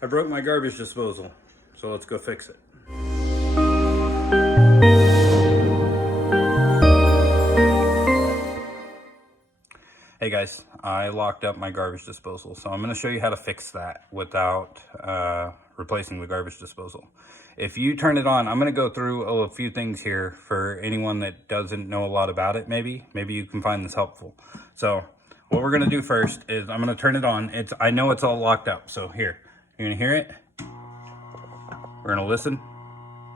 I broke my garbage disposal, so let's go fix it. Hey guys, I locked up my garbage disposal, so I'm going to show you how to fix that without replacing the garbage disposal. If you turn it on, I'm going to go through a few things here for anyone that doesn't know a lot about it. Maybe you can find this helpful. So what we're going to do first is I'm going to turn it on. I know it's all locked up, so here, you're going to hear it. We're going to listen.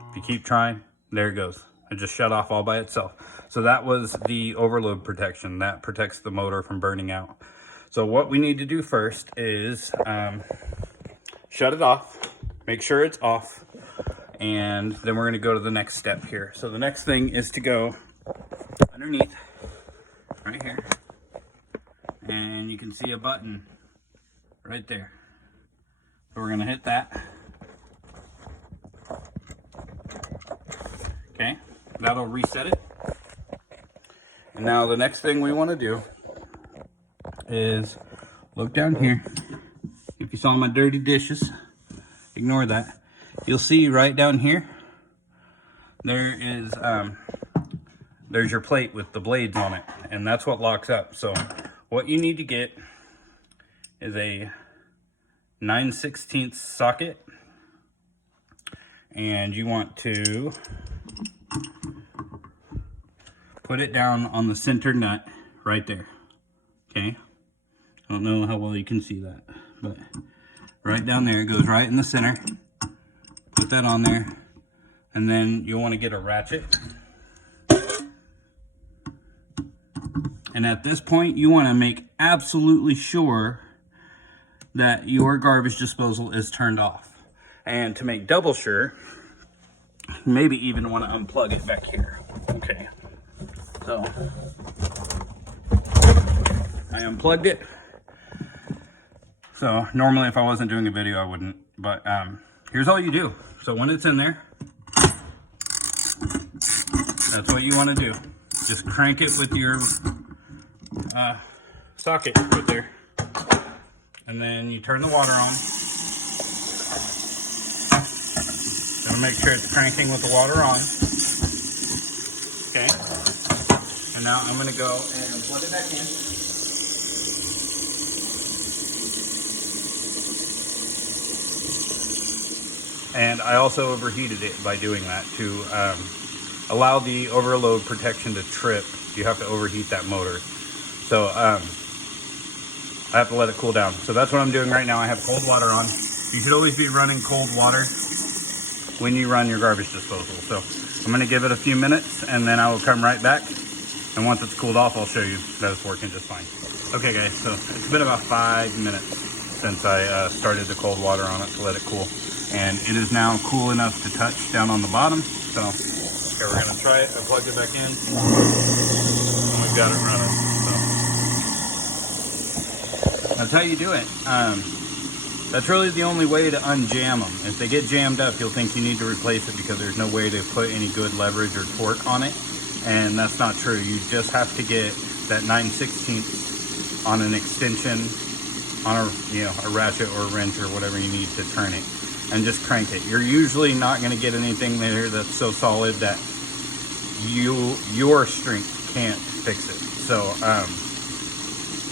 If you keep trying, there it goes. It just shut off all by itself. So that was the overload protection. That protects the motor from burning out. So what we need to do first is shut it off, make sure it's off, and then we're going to go to the next step here. So the next thing is to go underneath, right here, and you can see a button right there. So we're going to hit that. Okay, that'll reset it. And now the next thing we want to do is look down here. If you saw my dirty dishes, ignore that. You'll see right down here, there is there's your plate with the blades on it, and that's what locks up. So what you need to get is a 9/16 socket, and you want to put it down on the center nut right there. Okay, I don't know how well you can see that, but right down there, it goes right in the center. Put that on there, and then you'll want to get a ratchet. And at this point, you want to make absolutely sure that your garbage disposal is turned off. And to make double sure, maybe even want to unplug it back here. Okay, so I unplugged it. So normally if I wasn't doing a video, I wouldn't, but here's all you do. So when it's in there, that's what you want to do. Just crank it with your socket right there, and then you turn the water on. Gotta make sure it's cranking with the water on. Okay, and now I'm gonna go and plug it back in. And I also overheated it by doing that to allow the overload protection to trip. You have to overheat that motor. So I have to let it cool down. So that's what I'm doing right now. I have cold water on. You should always be running cold water when you run your garbage disposal. So I'm gonna give it a few minutes, and then I will come right back. And once it's cooled off, I'll show you that it's working just fine. Okay guys, so it's been about 5 minutes since I started the cold water on it to let it cool. And it is now cool enough to touch down on the bottom. So okay, we're gonna try it. I plugged it back in. And we've got it running. So that's how you do it. That's really the only way to unjam them. If they get jammed up, you'll think you need to replace it because there's no way to put any good leverage or torque on it. And that's not true. You just have to get that 9/16 on an extension, on a ratchet or a wrench or whatever you need to turn it, and just crank it. You're usually not going to get anything there that's so solid that your strength can't fix it. So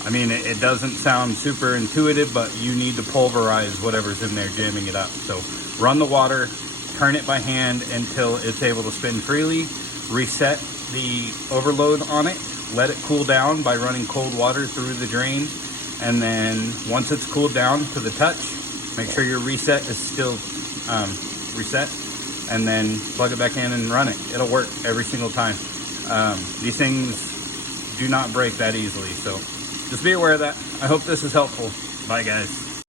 I mean, it doesn't sound super intuitive, but you need to pulverize whatever's in there jamming it up. So run the water, turn it by hand until it's able to spin freely, reset the overload on it, let it cool down by running cold water through the drain, and then once it's cooled down to the touch, make sure your reset is still reset, and then plug it back in and run it. It'll work every single time. These things do not break that easily, so just be aware of that. I hope this is helpful. Bye guys.